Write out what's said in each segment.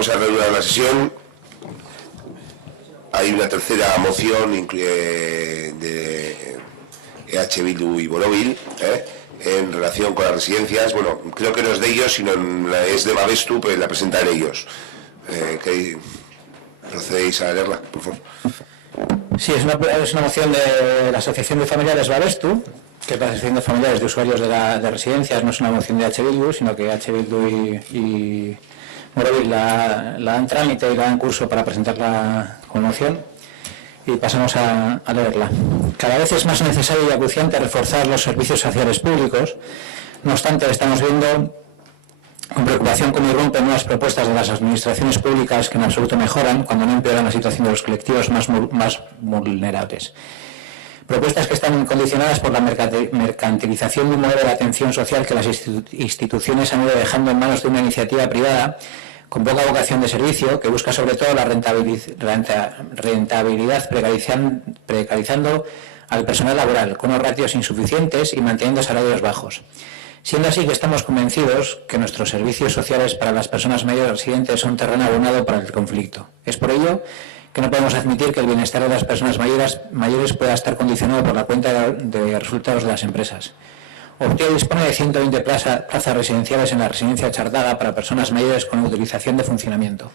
vamos a reanudar la sesión. Hay una tercera moción de EH Bildu y Borobil, en relación con las residencias. Bueno, creo que no es de ellos, sino es de Babestu, pues la presentan ellos. ¿Procedéis a leerla, por favor? Sí, es una moción de la Asociación de Familiares Babestu, que es la Asociación de Familiares de Usuarios de Residencias. No es una moción de EH Bildu, sino que EH Bildu y Borobil la dan trámite y la dan curso para presentarla como moción. Y pasamos a leerla. Cada vez es más necesario y acuciante reforzar los servicios sociales públicos. No obstante, estamos viendo con preocupación cómo irrumpen nuevas propuestas de las administraciones públicas que en absoluto mejoran, cuando no empeoran la situación de los colectivos más vulnerables. Propuestas que están condicionadas por la mercantilización de un modelo de atención social que las instituciones han ido dejando en manos de una iniciativa privada con poca vocación de servicio, que busca sobre todo la rentabilidad precarizando al personal laboral, con unos ratios insuficientes y manteniendo salarios bajos. Siendo así que estamos convencidos que nuestros servicios sociales para las personas mayores residentes son terreno abonado para el conflicto. Es por ello que no podemos admitir que el bienestar de las personas mayores pueda estar condicionado por la cuenta de resultados de las empresas. Optio dispone de 120 plazas residenciales en la residencia Chardaga para personas mayores con utilización de funcionamiento.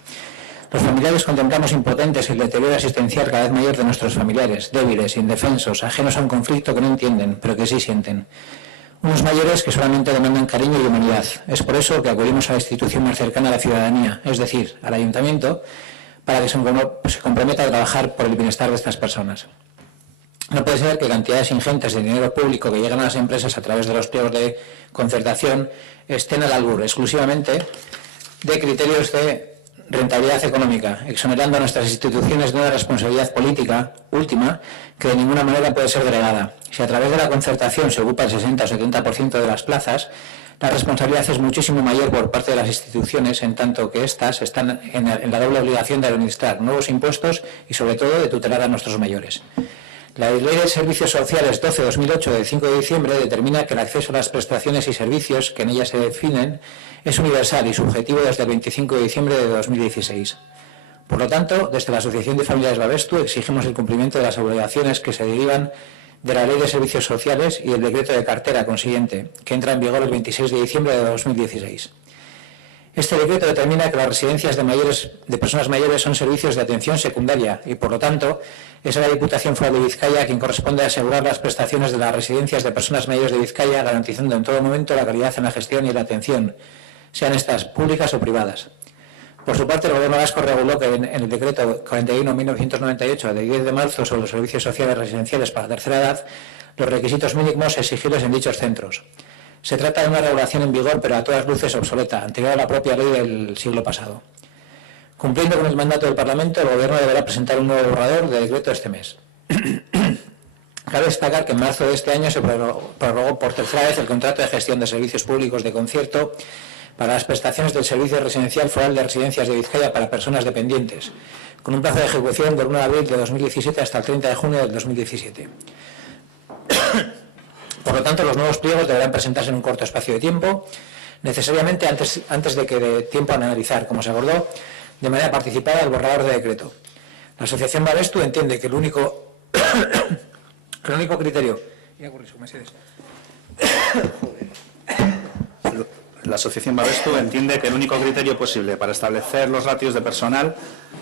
Los familiares contemplamos impotentes el deterioro asistencial cada vez mayor de nuestros familiares, débiles, indefensos, ajenos a un conflicto que no entienden, pero que sí sienten. Unos mayores que solamente demandan cariño y humanidad. Es por eso que acudimos a la institución más cercana a la ciudadanía, es decir, al ayuntamiento, para que se comprometa a trabajar por el bienestar de estas personas. No puede ser que cantidades ingentes de dinero público que llegan a las empresas a través de los pliegos de concertación estén al albur exclusivamente de criterios de rentabilidad económica, exonerando a nuestras instituciones de una responsabilidad política última que de ninguna manera puede ser delegada. Si a través de la concertación se ocupa el 60 o 70% de las plazas, la responsabilidad es muchísimo mayor por parte de las instituciones, en tanto que éstas están en la doble obligación de administrar nuevos impuestos y sobre todo de tutelar a nuestros mayores. La Ley de Servicios Sociales 12-2008 del 5 de diciembre determina que el acceso a las prestaciones y servicios que en ella se definen es universal y subjetivo desde el 25 de diciembre de 2016. Por lo tanto, desde la Asociación de Familiares Babestu exigimos el cumplimiento de las obligaciones que se derivan de la Ley de Servicios Sociales y el decreto de cartera consiguiente, que entra en vigor el 26 de diciembre de 2016. Este decreto determina que las residencias de personas mayores son servicios de atención secundaria y, por lo tanto, es a la Diputación Foral de Vizcaya quien corresponde asegurar las prestaciones de las residencias de personas mayores de Vizcaya, garantizando en todo momento la calidad en la gestión y la atención, sean estas públicas o privadas. Por su parte, el Gobierno vasco reguló que en el decreto 41.1998 de 10 de marzo sobre los servicios sociales residenciales para la tercera edad, los requisitos mínimos exigibles en dichos centros. Se trata de una regulación en vigor, pero a todas luces obsoleta, anterior a la propia ley del siglo pasado. Cumpliendo con el mandato del Parlamento, el Gobierno deberá presentar un nuevo borrador de decreto este mes. Cabe destacar que en marzo de este año se prorrogó por tercera vez el contrato de gestión de servicios públicos de concierto para las prestaciones del Servicio Residencial Foral de Residencias de Vizcaya para personas dependientes, con un plazo de ejecución del 1 de abril de 2017 hasta el 30 de junio del 2017. Por lo tanto, los nuevos pliegos deberán presentarse en un corto espacio de tiempo, necesariamente antes de que dé tiempo a analizar, como se acordó, de manera participada el borrador de decreto. La Asociación Babestu entiende que el único criterio... La Asociación Babestu entiende que el único criterio posible para establecer los ratios de personal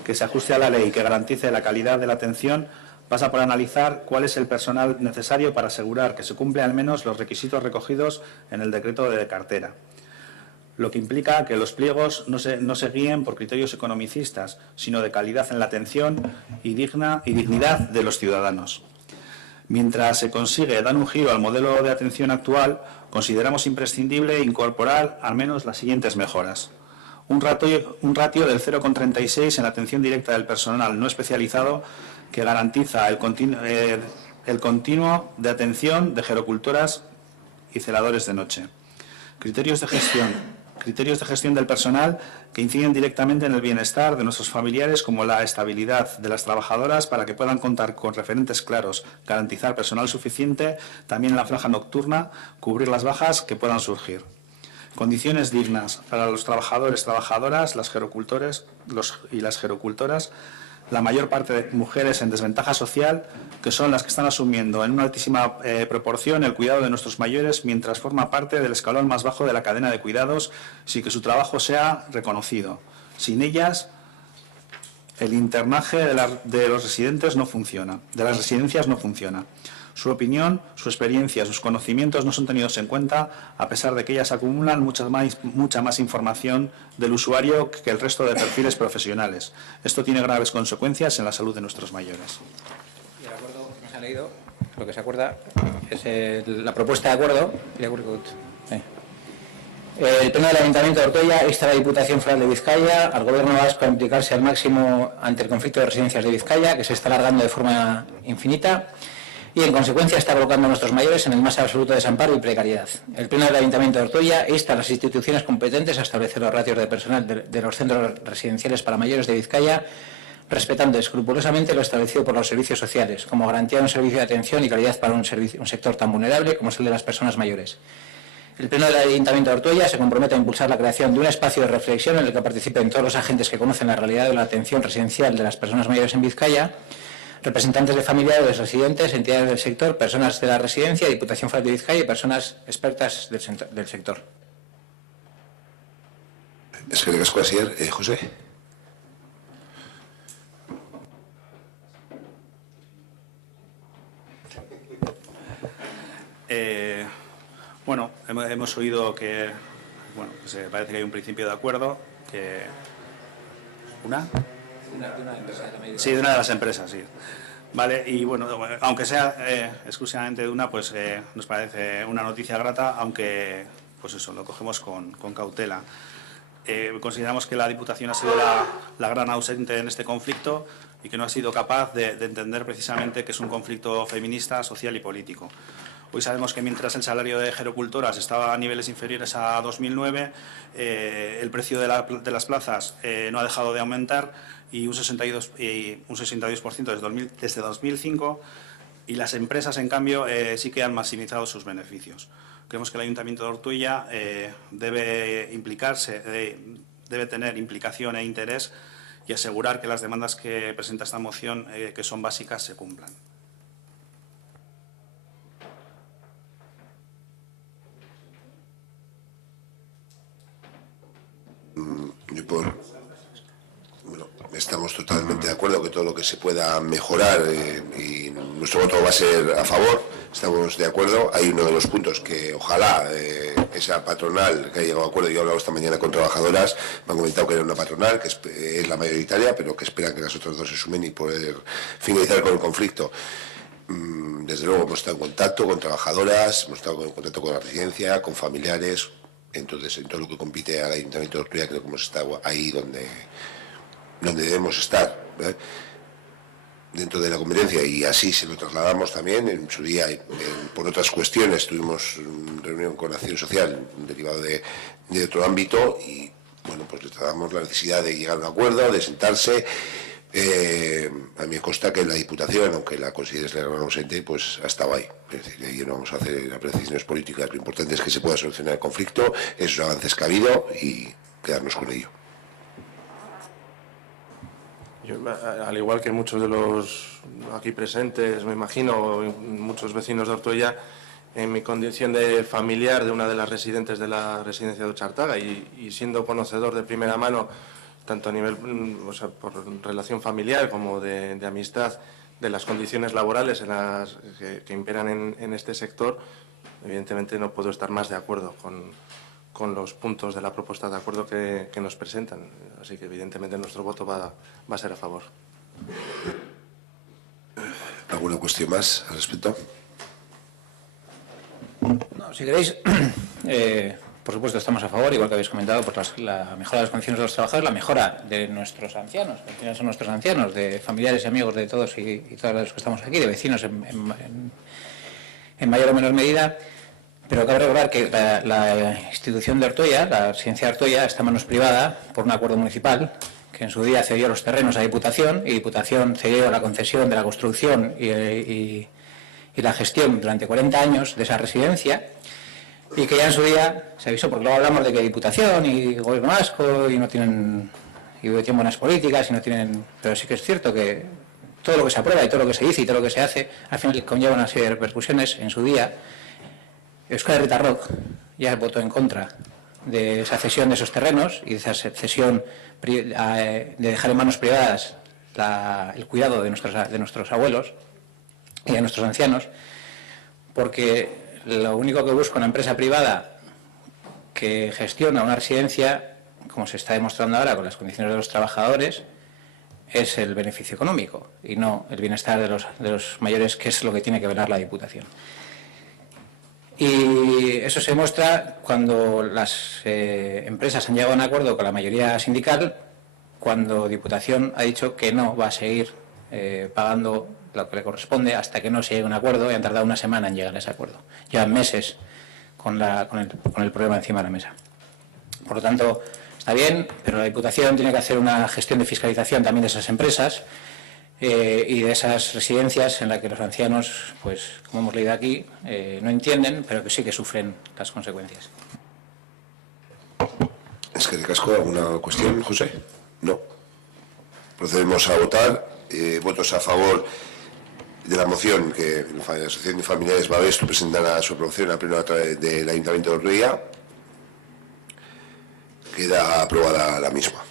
que se ajuste a la ley y que garantice la calidad de la atención pasa por analizar cuál es el personal necesario para asegurar que se cumplen al menos los requisitos recogidos en el decreto de cartera, lo que implica que los pliegos no se guíen por criterios economicistas, sino de calidad en la atención y dignidad de los ciudadanos. Mientras se consigue dar un giro al modelo de atención actual, consideramos imprescindible incorporar al menos las siguientes mejoras. Un ratio del 0,36 en la atención directa del personal no especializado que garantiza el continuo de atención de gerocultoras y celadores de noche. Criterios de gestión del personal que inciden directamente en el bienestar de nuestros familiares, como la estabilidad de las trabajadoras para que puedan contar con referentes claros, garantizar personal suficiente, también en la franja nocturna, cubrir las bajas que puedan surgir. condiciones dignas para los trabajadores, trabajadoras, las gerocultores y las gerocultoras, la mayor parte de mujeres en desventaja social, que son las que están asumiendo en una altísima proporción el cuidado de nuestros mayores mientras forma parte del escalón más bajo de la cadena de cuidados, sin que su trabajo sea reconocido. Sin ellas, el internaje de los residentes no funciona, de las residencias no funciona. Su opinión, su experiencia, sus conocimientos no son tenidos en cuenta, a pesar de que ellas acumulan mucha más información del usuario que el resto de perfiles profesionales. Esto tiene graves consecuencias en la salud de nuestros mayores. Y el acuerdo que nos ha leído, lo que se acuerda es la propuesta de acuerdo. El Pleno del Ayuntamiento de Ortuella insta a la Diputación Foral de Vizcaya, al Gobierno vasco, a implicarse al máximo ante el conflicto de residencias de Vizcaya, que se está alargando de forma infinita, y en consecuencia está colocando a nuestros mayores en el más absoluto desamparo y precariedad. El Pleno del Ayuntamiento de Ortuella insta a las instituciones competentes a establecer los ratios de personal de los centros residenciales para mayores de Vizcaya, respetando escrupulosamente lo establecido por los servicios sociales, como garantía de un servicio de atención y calidad para un sector tan vulnerable como es el de las personas mayores. El Pleno del Ayuntamiento de Ortuella se compromete a impulsar la creación de un espacio de reflexión en el que participen todos los agentes que conocen la realidad de la atención residencial de las personas mayores en Vizcaya, representantes de familiares, residentes, entidades del sector, personas de la residencia, Diputación Foral de Vizcaya y personas expertas del sector. Es que le casco así, José. Bueno, hemos oído que, parece que hay un principio de acuerdo, que Sí, de una de las empresas, sí. Vale, y bueno, aunque sea exclusivamente de una, pues nos parece una noticia grata, aunque, pues eso, lo cogemos con cautela. Consideramos que la Diputación ha sido la gran ausente en este conflicto y que no ha sido capaz de entender precisamente que es un conflicto feminista, social y político. Hoy sabemos que mientras el salario de gerocultoras estaba a niveles inferiores a 2009, el precio de las plazas no ha dejado de aumentar y un 62% desde 2005, y las empresas, en cambio, sí que han maximizado sus beneficios. Creemos que el Ayuntamiento de Ortuella debe implicarse, debe tener implicación e interés y asegurar que las demandas que presenta esta moción, que son básicas, se cumplan. Estamos totalmente de acuerdo que todo lo que se pueda mejorar y nuestro voto va a ser a favor. Estamos de acuerdo. Hay uno de los puntos que ojalá esa patronal que ha llegado a acuerdo, yo he hablado esta mañana con trabajadoras, me han comentado que era una patronal, que es la mayoritaria, pero que esperan que las otras dos se sumen y poder finalizar con el conflicto. Desde luego hemos estado en contacto con trabajadoras, hemos estado en contacto con la residencia, con familiares. Entonces, en todo lo que compite al Ayuntamiento de Ortuella, creo que hemos estado ahí donde debemos estar, dentro de la competencia, y así se lo trasladamos también. En su día, por otras cuestiones, tuvimos reunión con Acción Social derivado de otro ámbito y, bueno, pues le trasladamos la necesidad de llegar a un acuerdo, de sentarse. A mí me consta que la Diputación, aunque la consideres la gran ausente, pues ha estado ahí. Es decir, ahí no vamos a hacer apreciaciones políticas. Lo importante es que se pueda solucionar el conflicto, esos avances que ha habido y quedarnos con ello. Yo, al igual que muchos de los aquí presentes, me imagino, muchos vecinos de Ortuella, en mi condición de familiar de una de las residentes de la residencia de Ochartaga y siendo conocedor de primera mano, tanto a nivel, por relación familiar como de amistad, de las condiciones laborales que imperan en este sector, evidentemente no puedo estar más de acuerdo con los puntos de la propuesta de acuerdo que nos presentan. Así que, evidentemente, nuestro voto va a ser a favor. ¿Alguna cuestión más al respecto? No, si queréis, por supuesto estamos a favor, igual que habéis comentado, por la mejora de las condiciones de los trabajadores, la mejora de nuestros ancianos, que al final son nuestros ancianos, de familiares y amigos de todos y todos los que estamos aquí, de vecinos en mayor o menor medida. Pero cabe recordar que la institución de Ortuella, la residencia de Ortuella, está en manos privada por un acuerdo municipal que en su día cedió los terrenos a Diputación y Diputación cedió la concesión de la construcción y la gestión durante 40 años de esa residencia. y que ya en su día se avisó, porque luego hablamos de que Diputación y Gobierno Vasco y no tienen, y tienen buenas políticas y no tienen, pero sí que es cierto que todo lo que se aprueba y todo lo que se dice y todo lo que se hace al final conlleva una serie de repercusiones. En su día Euskal Herria Rock ya votó en contra de esa cesión de esos terrenos y de esa cesión de dejar en manos privadas el cuidado de nuestros abuelos y de nuestros ancianos, porque lo único que busca una empresa privada que gestiona una residencia, como se está demostrando ahora con las condiciones de los trabajadores, es el beneficio económico y no el bienestar de los mayores, que es lo que tiene que velar la Diputación. Y eso se muestra cuando las empresas han llegado a un acuerdo con la mayoría sindical, cuando Diputación ha dicho que no va a seguir pagando lo que le corresponde hasta que no se llegue a un acuerdo, y han tardado una semana en llegar a ese acuerdo. Llevan meses con el problema encima de la mesa. Por lo tanto, está bien, pero la Diputación tiene que hacer una gestión de fiscalización también de esas empresas y de esas residencias en las que los ancianos, pues como hemos leído aquí, no entienden, pero que sí que sufren las consecuencias. Es que recasco alguna cuestión, José. No. Procedemos a votar. Votos a favor de la moción que la Asociación de Familiares Babestu presentan a su aprobación al Pleno del Ayuntamiento de Ortuella. Queda aprobada la misma.